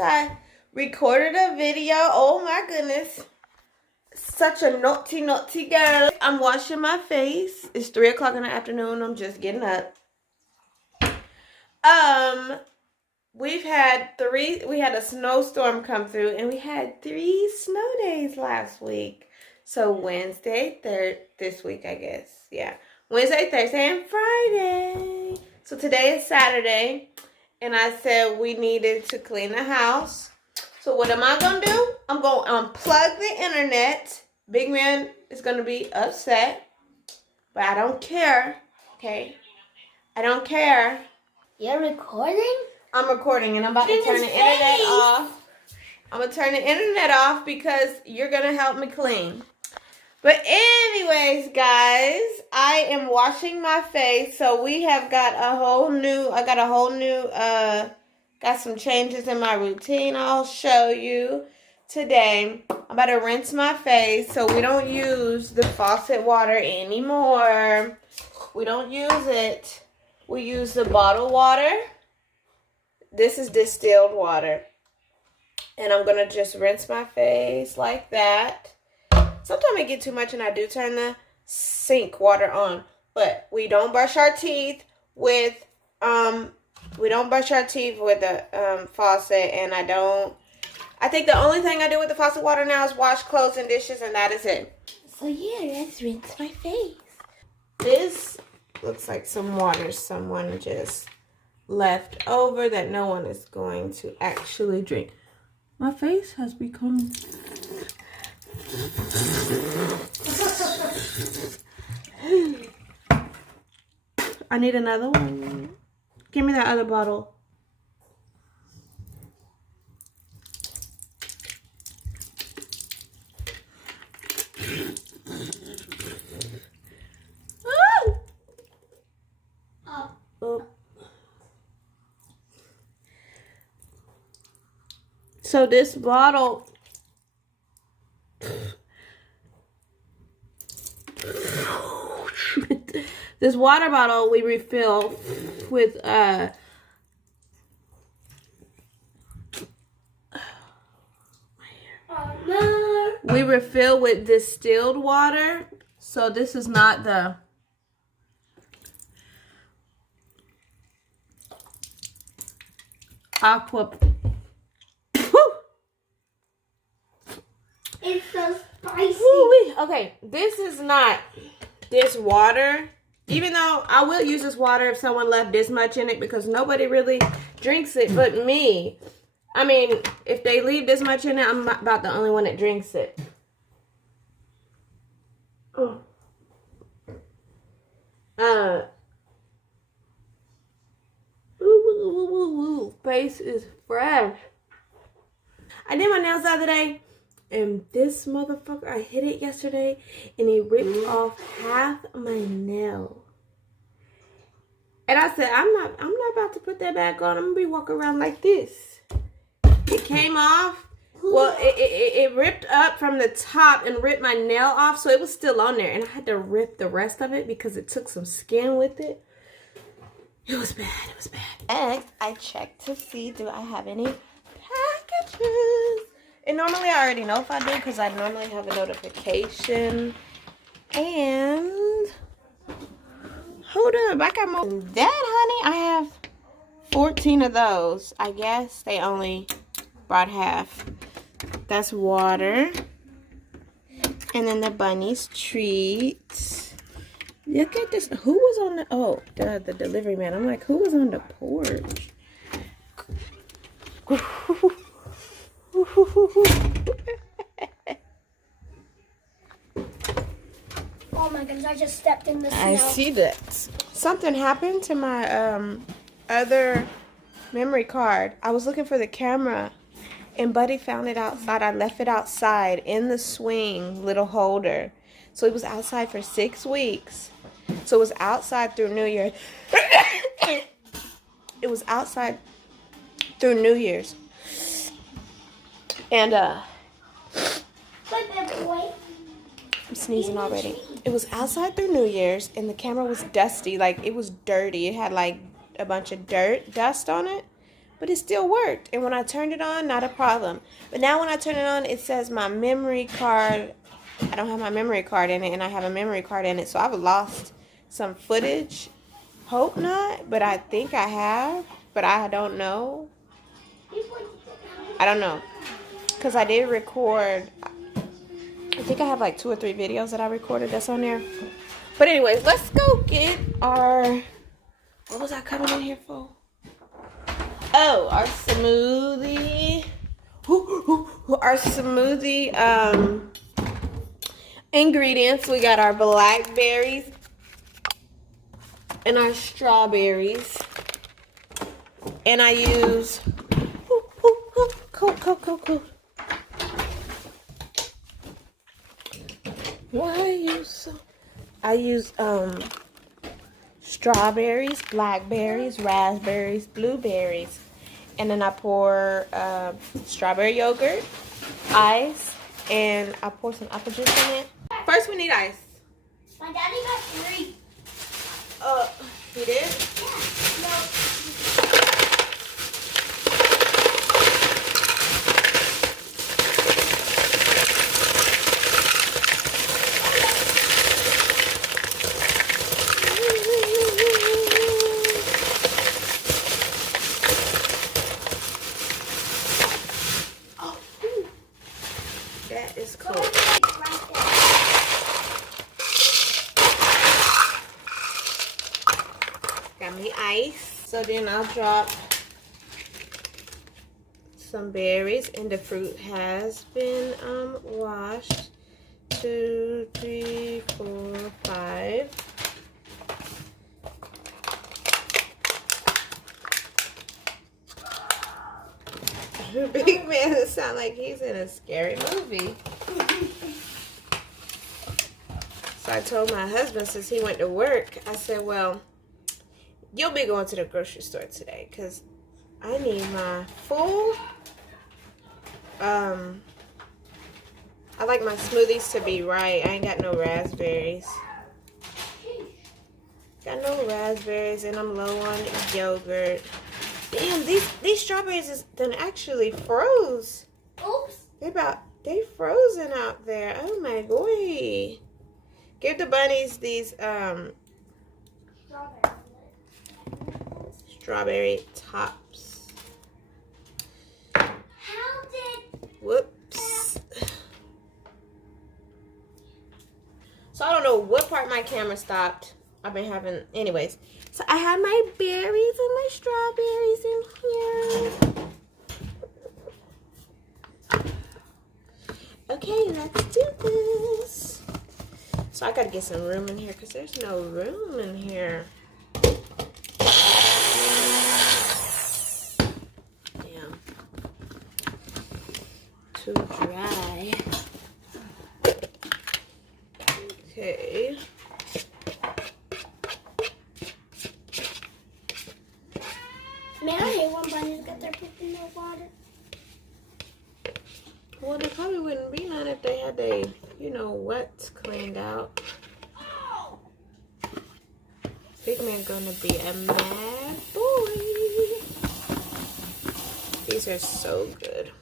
I recorded a video. Oh my goodness. Such a naughty girl. I'm washing my face. It's 3 o'clock in the afternoon. I'm just getting up. We had a snowstorm come through, and we had 3 snow days last week. So Wednesday, this week, I guess. Yeah. Wednesday, Thursday, and Friday. So today is Saturday, and I said we needed to clean the house. So what am I going to do? I'm going to unplug the internet. Big man is going to be upset, but I don't care, okay? I don't care. You're recording? I'm recording, and I'm about to turn the internet off. I'm going to turn the internet off because you're going to help me clean. But anyways, guys, I am washing my face. So we have got got some changes in my routine I'll show you today. I'm about to rinse my face so we don't use the faucet water anymore. We don't use it. We use the bottled water. This is distilled water. And I'm going to just rinse my face like that. Sometimes I get too much and I do turn the sink water on. But we don't brush our teeth with the faucet, and I think the only thing I do with the faucet water now is wash clothes and dishes, and that is it. So yeah, let's rinse my face. This looks like some water someone just left over that no one is going to actually drink. My face has become... I need another one. Give me that other bottle. Oh. So this bottle... This water bottle we refill with we refill with distilled water. So this is not the aqua. Woo! It's so spicy. Woo-wee. Okay, this is not this water. Even though I will use this water if someone left this much in it, because nobody really drinks it but me. I mean, if they leave this much in it, I'm about the only one that drinks it. Face is fresh. I did my nails the other day, and this motherfucker, I hit it yesterday, and he ripped off half my nail. And I said, I'm not about to put that back on. I'm gonna be walking around like this. It came off. Well, it ripped up from the top and ripped my nail off, so it was still on there, and I had to rip the rest of it because it took some skin with it. It was bad. It was bad. And I checked to see, do I have any packages? And normally I already know if I do, because I normally have a notification. And hold up, I got more than that, honey. I have 14 of those. I guess they only brought half. That's water. And then the bunny's treats. Look at this. Who was on the delivery man? I'm like, who was on the porch? Oh my goodness, I just stepped in the snow. I see that. Something happened to my other memory card. I was looking for the camera, and Buddy found it outside. I left it outside in the swing little holder. So it was outside for 6 weeks. So it was outside through New Year's. It was outside through New Year's. And But I'm sneezing already. It was outside through New Year's, and the camera was dusty. Like, it was dirty. It had like a bunch of dust on it. but it still worked. And when I turned it on, not a problem. But now when I turn it on, it says my memory card, I don't have my memory card in it, and I have a memory card in it. So I've lost some footage. Hope not, but I think I have, but I don't know. I don't know. Because I did record, I think I have like 2 or 3 videos that I recorded that's on there. But anyways, let's go get our, what was I coming in here for? Oh, our smoothie. Our smoothie ingredients. We got our blackberries and our strawberries. And I use cool. I use strawberries, blackberries, raspberries, blueberries, and then I pour strawberry yogurt, ice, and I pour some apple juice in it. First, we need ice. My daddy got 3. He did? Yeah. No. That is cool. Got me ice. So then I'll drop some berries, and the fruit has been washed. 2, 3, 4, 5. Big man sound like he's in a scary movie. So I told my husband, since he went to work, I said, well, you'll be going to the grocery store today because I need my full, I like my smoothies to be right. I ain't got no raspberries. Got no raspberries, and I'm low on yogurt. Damn, these strawberries is done actually froze. Oops. They frozen out there. Oh my boy. Give the bunnies these strawberry tops. How did... Whoops. So I don't know what part my camera stopped. I've been having, anyways. So I have my berries and my strawberries in here. Okay, let's do this. So I gotta get some room in here because there's no room in here. Damn. Too dry. Okay. Man, I hate when bunnies get their poop in the water. Well, there probably wouldn't be none if they had their, wets cleaned out. Big man gonna be a mad boy. These are so good.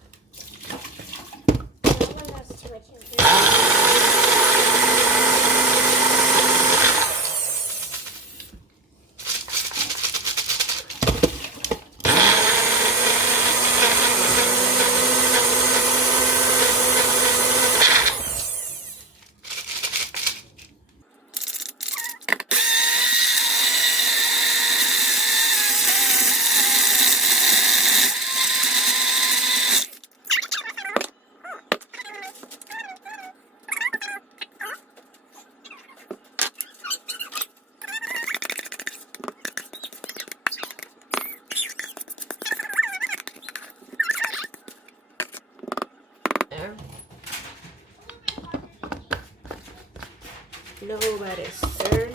Nobody, sir.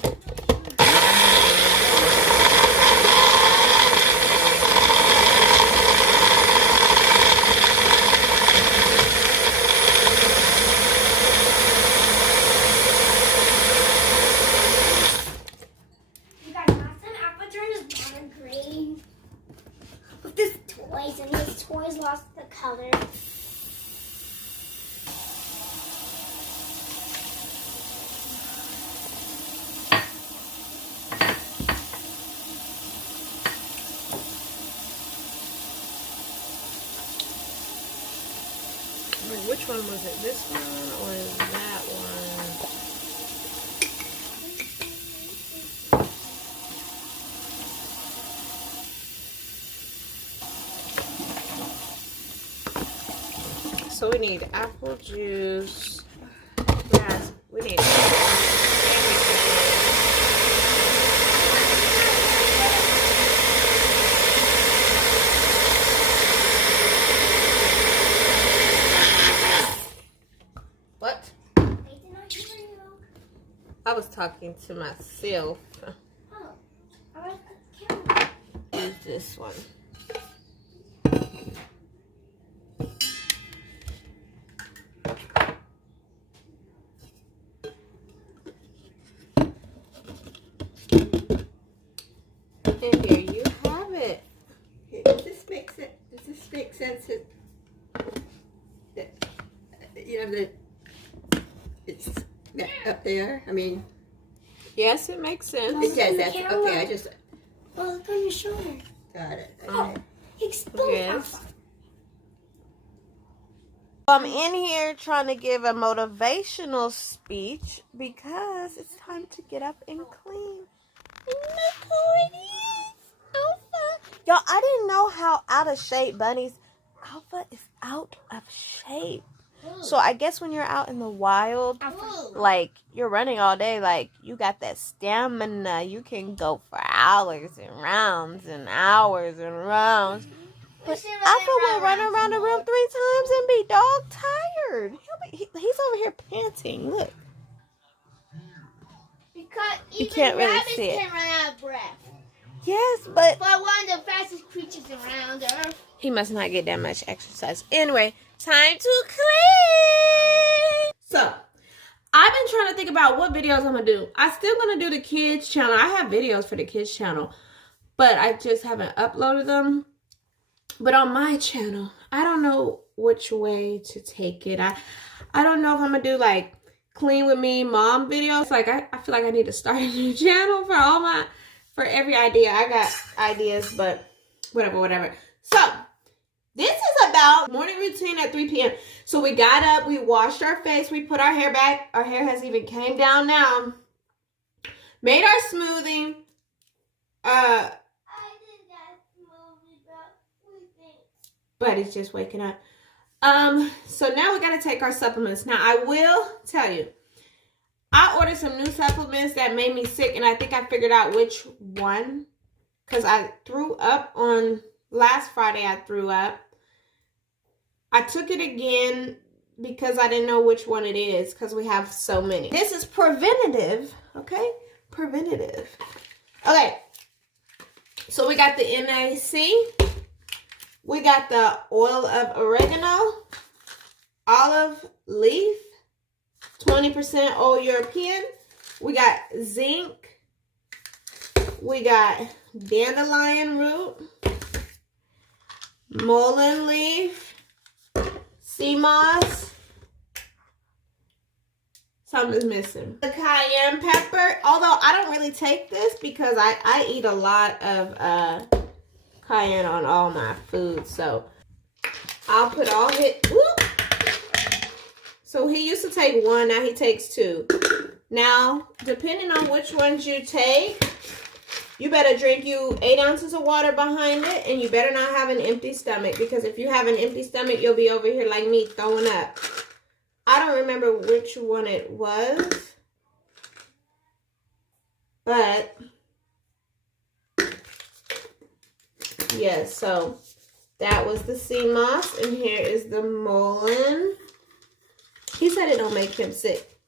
You guys, last time apple turn is brown and green. This toys, and his toys lost the color. Wait, which one was it? This one or is that one? So we need apple juice. Yes, we need. What? I was talking to myself. Oh, I like the camera. Use this one. And here you have it. Does this make sense? Does this make sense? That you know that it's that up there. I mean, Yes, it makes sense. it says the that's camera. okay. I just Oh, look on your shoulder. got it. Oh. Explode. Yes. I'm in here trying to give a motivational speech because it's time to get up and clean. And look who it is, Alpha. Y'all, I didn't know how out of shape Bunny's. Alpha is out of shape. So I guess when you're out in the wild, like you're running all day, like you got that stamina. You can go for hours and rounds and hours and rounds. But Alpha will run around the room 3 times and be dog tired. He's over here panting. Look. Because You even can't really rabbits see it. can run out of breath. Yes, but But one of the fastest creatures around Earth. he must not get that much exercise. Anyway, time to clean. So, I've been trying to think about what videos I'm going to do. I'm still going to do the kids channel. I have videos for the kids channel, but I just haven't uploaded them. But on my channel, I don't know which way to take it. I don't know if I'm going to do like clean with me mom videos. Like I feel like I need to start a new channel for every idea. I got ideas, but whatever. So, this is about morning routine at 3 p.m. So we got up, we washed our face, we put our hair back. Our hair has even came down now. Made our smoothie. Buddy's just waking up. So now we gotta take our supplements. Now I will tell you, I ordered some new supplements that made me sick, and I think I figured out which one. Because I threw up on last Friday. I threw up. I took it again because I didn't know which one it is because we have so many. This is preventative, okay? Preventative. Okay. So we got the NAC. We got the oil of oregano, olive leaf, 20% old European. We got zinc. We got dandelion root, mullein leaf, sea moss. Something's missing. The cayenne pepper. Although I don't really take this because I eat a lot of cayenne on all my food, so I'll put all his. Whoop. So he used to take 1, now he takes 2. Now, depending on which ones you take, you better drink you 8 ounces of water behind it, and you better not have an empty stomach, because if you have an empty stomach, you'll be over here like me throwing up. I don't remember which one it was, but yeah, so that was the sea moss, and here is the mullein. He said it don't make him sick.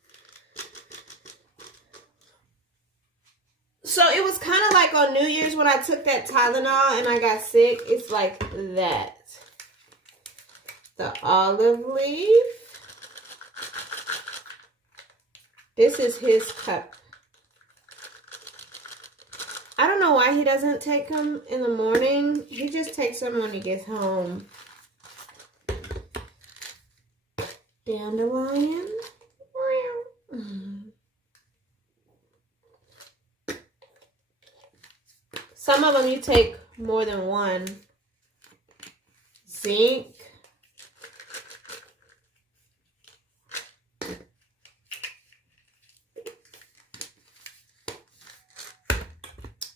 So it was kind of like on New Year's when I took that Tylenol and I got sick. It's like that. The olive leaf. This is his cup. I don't know why he doesn't take them in the morning. He just takes them when he gets home. Dandelion. Some of them you take more than one. Zinc.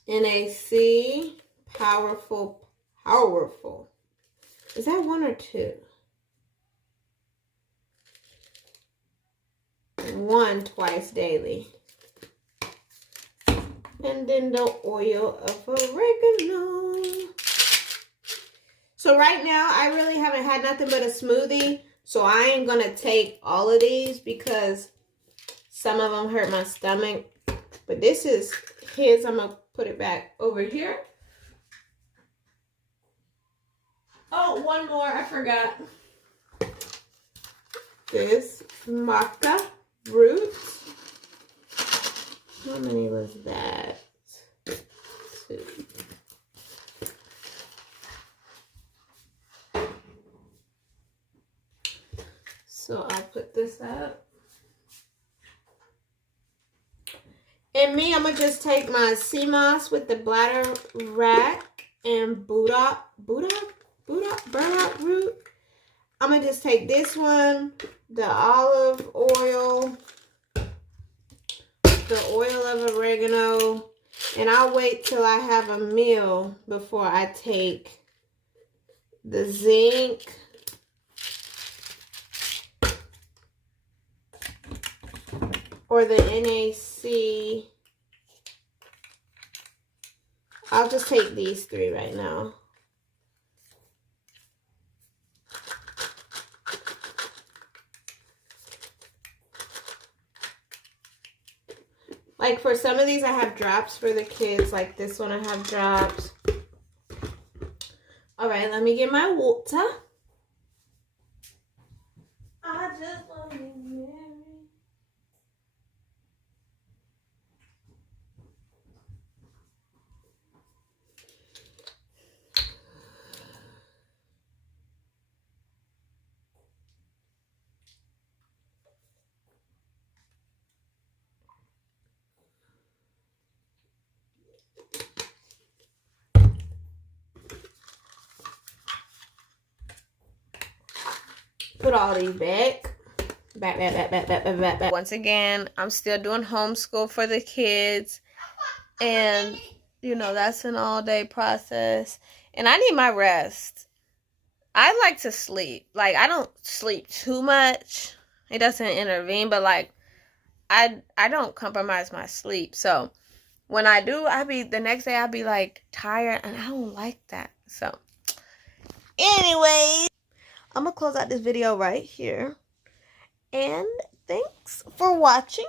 NAC. Powerful. Powerful. Is that one or two? One twice daily. And then the oil of oregano. So right now, I really haven't had nothing but a smoothie. So I ain't going to take all of these because some of them hurt my stomach. But this is his. I'm going to put it back over here. Oh, one more. I forgot. This maca root. How many was that? 2. So I'll put this up. And me, I'm going to just take my sea moss with the bladder wrack and burdock root. I'm going to just take this one, the olive oil, the oil of oregano, and I'll wait till I have a meal before I take the zinc, or the NAC. I'll just take these 3 right now. Like for some of these, I have drops for the kids. Like this one, I have drops. All right, let me get my water. I just want to be married. Put all these back. Back. Once again, I'm still doing homeschool for the kids. And, you know, that's an all-day process. And I need my rest. I like to sleep. Like, I don't sleep too much. It doesn't intervene, but, like, I don't compromise my sleep. So, when I do, the next day I'll be, like, tired. And I don't like that. So, anyway, I'm going to close out this video right here. And thanks for watching.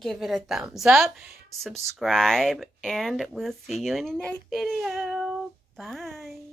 Give it a thumbs up, subscribe, and we'll see you in the next video. Bye.